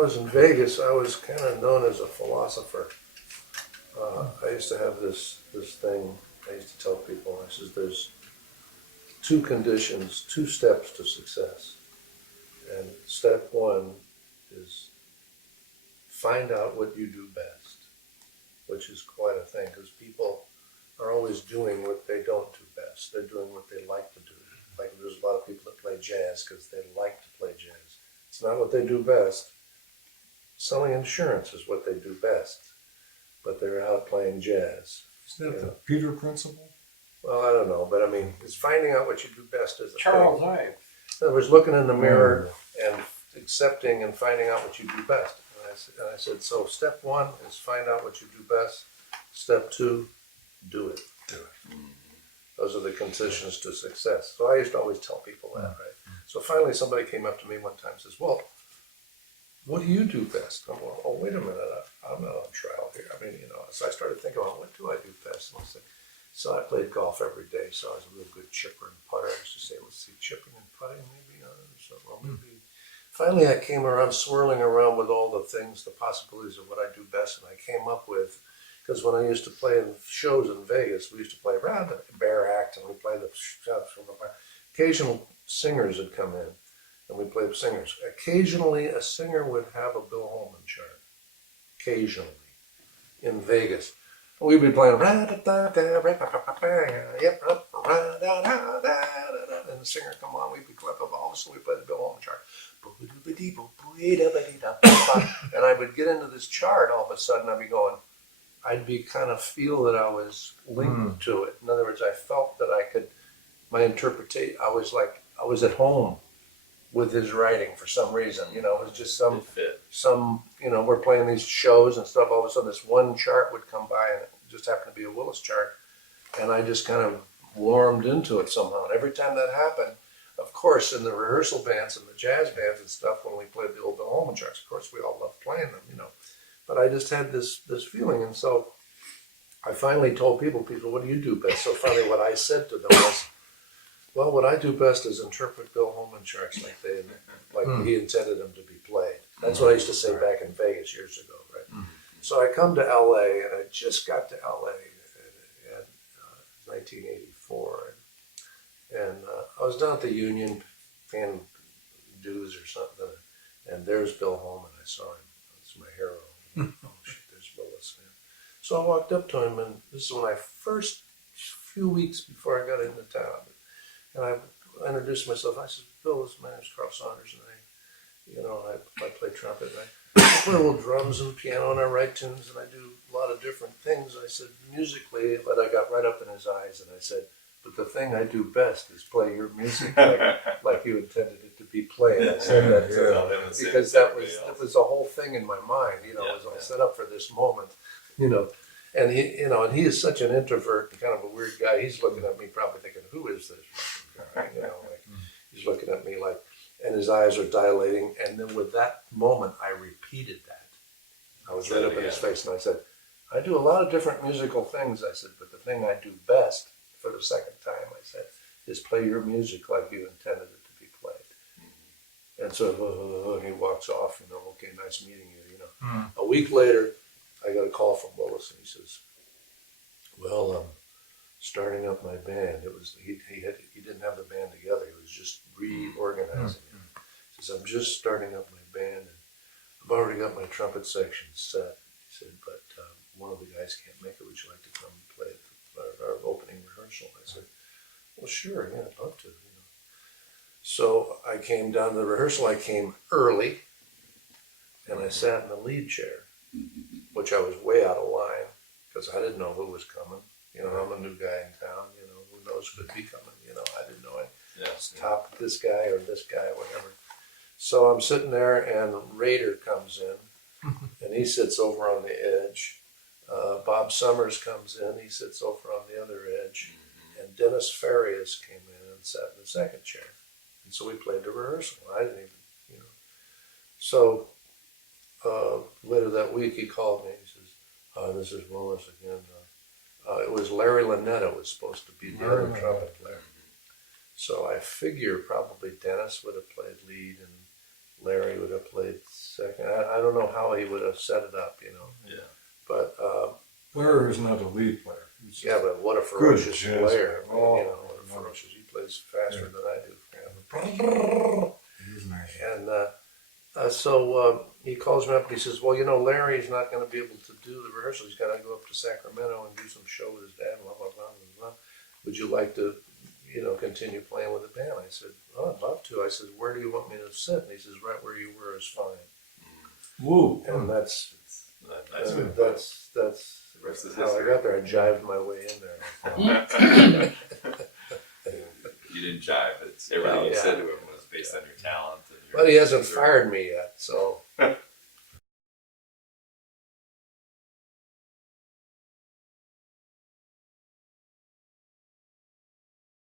was in Vegas, I was kind of known as a philosopher. I used to have this thing I used to tell people. I says, there's two conditions, two steps to success. And step one is find out what you do best, which is quite a thing because people are always doing what they don't do best. They're doing what they like to do. Like there's a lot of people that play jazz because they like to play jazz. It's not what they do best. Selling insurance is what they do best, but they're out playing jazz. Isn't that the Peter principle? Well, I don't know, but I mean, it's finding out what you do best is the Charles thing. Ives. In other words, looking in the mirror and accepting and finding out what you do best. And I said, so step one is find out what you do best. Step two, do it. Do it. Those are the conditions to success. So I used to always tell people that, right? So finally somebody came up to me one time and says, well, what do you do best? I'm like, oh, wait a minute, I'm not on trial here. I mean, so I started thinking about what do I do best? And I said, so I played golf every day, so I was a real good chipper and putter. I used to say, let's see, chipping and putting maybe. So, well, maybe. Finally, I came around, swirling around with all the things, the possibilities of what I do best, and I came up with, because when I used to play in shows in Vegas, we used to play around the Bear Act, and we played the occasional singers would come in, and we played singers. Occasionally, a singer would have a Bill Holman chart. Occasionally, in Vegas. We'd be playing, and the singer come on, we'd be clapping balls, so we played the Bill Holman chart. And I would get into this chart all of a sudden, I'd be kind of feel that I was linked to it. In other words, I felt that I could, my interpretation, I was at home with his writing for some reason. It was just some, we're playing these shows and stuff. All of a sudden, this one chart would come by, and it just happened to be a Willis chart, and I just kind of warmed into it somehow. And every time that happened, of course, in the rehearsal bands and the jazz bands and stuff, when we played the old Bill Holman charts, of course, we all loved playing them, But I just had this feeling, and so I finally told people, what do you do best? So finally, what I said to them was, well, what I do best is interpret Bill Holman charts like he intended them to be played. That's what I used to say back in Vegas years ago, right? So I come to L.A., and I just got to L.A. in 1984, and I was down at the Union paying dues or something, and there's Bill Holman. I saw him. That's my hero. Oh, shit, there's Willis, man. So I walked up to him, and this is when I first, few weeks before I got into town, and I introduced myself. I said, Bill, my name's Carl Saunders, and I play trumpet, and I play little drums and piano, and I write tunes, and I do a lot of different things. I said, musically, but I got right up in his eyes, and I said, but the thing I do best is play your music like you intended it to be played. I said that because that was the whole thing in my mind, it was all set up for this moment, and he is such an introvert and kind of a weird guy. He's looking at me probably thinking, who is this guy? He's looking at me and his eyes are dilating. And then with that moment, I repeated that. I was right up in his face, and I said, I do a lot of different musical things. I said, but the thing I do best, for the second time, I said, is play your music like you intended it to be played. And so he walks off, okay, nice meeting you, A week later, I got a call from Willis, and he says, well, I'm starting up my band. It was he didn't have the band together. He was just reorganizing it. He says, I'm just starting up my band, and I've already got my trumpet section set. He said, but one of the guys can't make it. Would you like to come and play at our opening rehearsal? I said, well, sure, yeah, I'd love to. So I came down to the rehearsal. I came early, and I sat in the lead chair, which I was way out of line because I didn't know who was coming. I'm a new guy in town. Who knows who could be coming? I didn't know it. Top this guy or this guy, whatever. So I'm sitting there, and Rader comes in, and he sits over on the edge. Bob Summers comes in. He sits over on the other edge. And Dennis Farias came in and sat in the second chair. And so we played the rehearsal. I didn't even, So later that week, he called me. He says, this is Willis again. It was Larry Lynetta was supposed to be the other trumpet player. So I figure probably Dennis would have played lead and Larry would have played second. I don't know how he would have set it up, you know. Yeah. But Larry is not a lead player. He's yeah, but what a ferocious jazz player! player. Oh, You know, what a ferocious. He plays faster than I do. He's nice. And so he calls me up and he says, "Well, you know, Larry's not going to be able to do the rehearsal. He's got to go up to Sacramento and do some show with his dad. Blah blah blah blah blah. Would you like to, you know, continue playing with the band?" I said, "Oh, I'd love to." I said, "Where do you want me to sit?" And he says, "Right where you were is fine." Woo. And that's That's and good. that's The rest is how I history. got there. I jived my way in there. You didn't jive. It's everything you Yeah. said to him was based on your talent. And your But he hasn't deserve. fired me yet, so